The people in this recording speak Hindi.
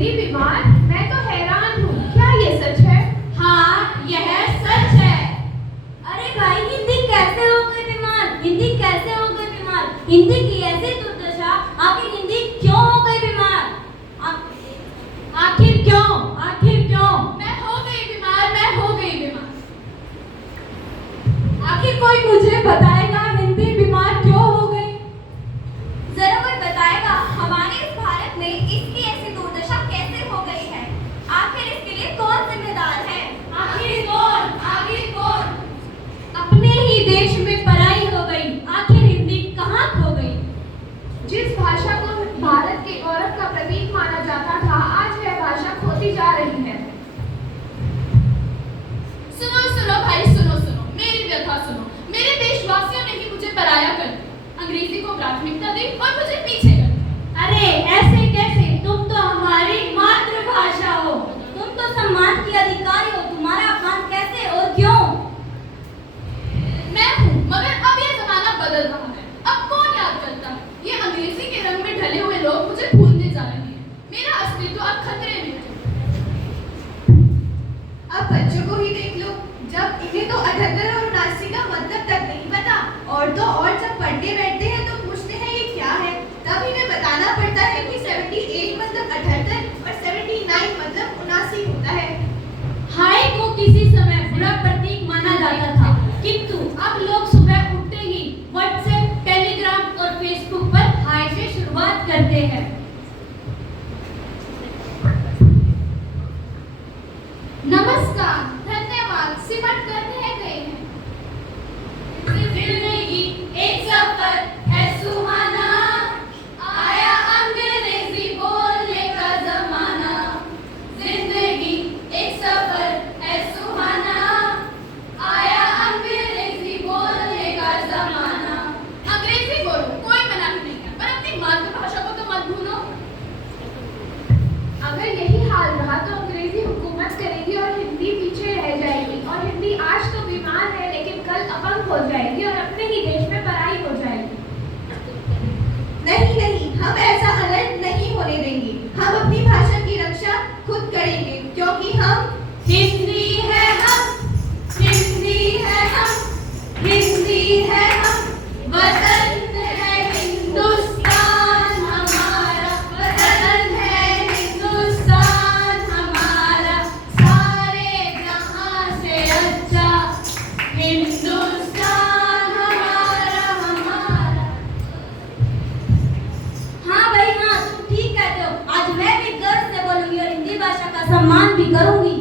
हिंदी बीमार? मैं तो हैरान हूँ, क्या ये सच है? हाँ, यह सच है। अरे भाई, हिंदी कैसे हो गई बीमार? हिंदी कैसे हो गई बीमार? हिंदी की ऐसी दुर्दशा, आखिर हिंदी क्यों हो गई बीमार? आखिर क्यों? आखिर क्यों? मैं हो गई बीमार, मैं हो गई बीमार। आखिर कोई मुझे बताएगा हिंदी बीमार क्यों हो गई? जरा कोई बताएगा हमारे इस भारत में इसकी ऐसी दुर्दशा कैसे हो गई है? आखिर इसके लिए कौन जिम्मेदार है? आखिर कौन? आखिर कौन? अपने ही देश में पढ़ाई हो गई, आखिर हिंदी कहाँ खो गई? जिस भाषा को भारत की औरत का प्रतीक माना जाता था, आज वह भाषा खोती जा रही है। सुनो सुनो भाई, सुनो सुनो, मेरी व्यथा सुनो। मेरे देशवासियों ने ही मुझे पराया कर दिया, अंग्रेजी को प्राथमिकता दी और मुझे पीछे कर दिया। अरे ऐसे कैसे? तुम तो हमारी मातृभाषा हो। तुम तो सम्मान की अधिकारी हो, तुम्हारा अपमान कैसे और क्यों? मैं हूँ, मगर अब यह जमाना बदल रहा है। अब कौन याद करता है? ये अंग्रेजी के रंग में ढले हुए लोग मुझे भूलते जा रहे हैं। मेरा अस्तित्व अब खतरे में है। अब बच्चों को ही देख लो, जब इन्हें तो 78 और 79 का मतलब तक नहीं पता, और तो और जब पढ़ने बैठते हैं तो पूछते हैं ये क्या है। तब इन्हें बताना पड़ता है कि 78 मतलब 78 और 79 मतलब 79 होता है। हाय को किसी समय बुरा प्रतीक माना जाता था, किंतु अब लोग सुबह उठते ही व्हाट्सएप, टेलीग्राम और फेसबुक पर हाय से शुरुआत करते हैं। नमस्कार, धन्यवाद, सिमट कर रह गए हैं। जिंदगी एक सफर है सुहाना, आया अंग्रेजी बोलने का जमाना। जिंदगी एक सफर है सुहाना, आया अंग्रेजी बोलने का जमाना। अंग्रेजी बोलो, कोई मना नहीं है, पर अपनी मातृभाषा को तो मत भूलो। अगर यही हाल रहा तो अंग्रेजी हुकूमत करेगी और हिंदी पीछे रह जाएगी। और हिंदी आज तो बीमार है, लेकिन कल अपंग हो जाएगी और अपने ही देश में पराई हो जाएगी। नहीं नहीं, हम ऐसा अनर्थ नहीं होने देंगे। हम अपनी भाषा की रक्षा खुद करेंगे, क्योंकि हम हिंदी है हम, हिंदी है हम, हिंदी है हम, वतन है हिंदुस्तान हमारा, वतन है हिंदुस्तान हमारा, सारे जहां से अच्छा हिंदुस्तान हमारा हमारा। हाँ भाई हाँ, तुम ठीक कहते हो। आज मैं भी गर्व से बोलूंगी और हिंदी भाषा का सम्मान भी करूंगी।